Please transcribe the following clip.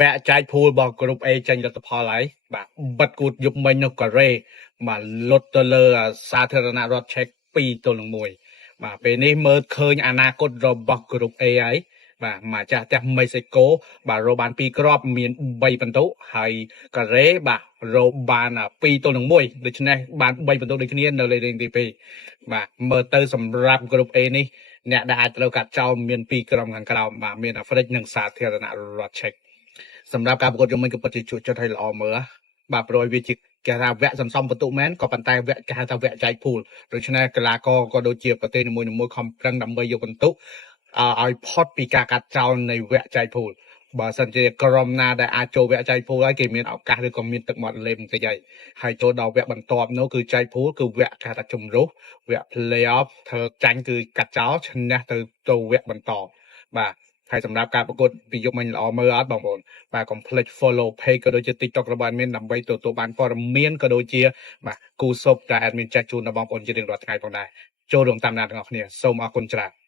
វគ្គចែកភូលរបស់ក្រុម A ចេញលទ្ធផលហើយបាទបិទគូតយប់មិញនៅកូរ៉េបាទលុតទៅលើសាធារណរដ្ឋឆេក2-1បាទពេលនេះមើលឃើញអនាគតរបស់ក្រុម A ហើយបាទម្ចាស់ផ្ទះមេស៊ីកូបាទរកបាន2គ្រាប់មាន3ពិន្ទុហើយកូរ៉េបាទរកបាន2-1ដូច្នេះបាន3ពិន្ទុដូចគ្នានៅលេខទី2បាទមើលទៅសម្រាប់ក្រុម A នេះអ្នកដែលអាចត្រូវកាត់ចោលមាន2ក្រុមខាងក្រោមបាទមានអាហ្វ្រិកនិងសាធារណរដ្ឋឆេកសម្រាប់ការប្រកួតយប់មិញក៏ពិតជាជួយចិត្តឲ្យល្អមើលបាទព្រោះវាជាគេថាវគ្គសន្សំបន្ទុកមែនក៏ប៉ុន្តែវគ្គគេហៅថាវគ្គចែកភូលដូច្នេះកីឡាករក៏ដូចជាប្រទេសនីមួយៗខំប្រឹងដើម្បីយកបន្ទុកឲ្យផុតពីការកាត់ចោលនៃវគ្គចែកភូលបើសិនជាក្រុមណាដែលអាចចូលវគ្គចែកភូលហើយគេមានឱកាសឬក៏មានទឹកមាត់លេបបន្តិចហើយចូលដល់វគ្គបន្ទាប់នោះគឺចែកភូលគឺវគ្គគេថាជំរុះវគ្គ play off ធ្វើចាញ់គឺកាត់ចោលឈ្នះទៅវគ្គបន្តបាទហើយសម្រាប់ការប្រកួតពីយប់មិញល្អមើលអត់បងប្អូនបាទកុំភ្លេច follow page ក៏ដូចជា TikTok របស់ admin ដើម្បីទទួលបានព័ត៌មានក៏ដូចជាបាទគូសពដែល admin ចែកជូនដល់បងប្អូនជារៀងរាល់ថ្ងៃផងដែរចូលរួមតាមដានទាំងអស់គ្នាសូមអរគុណច្រើន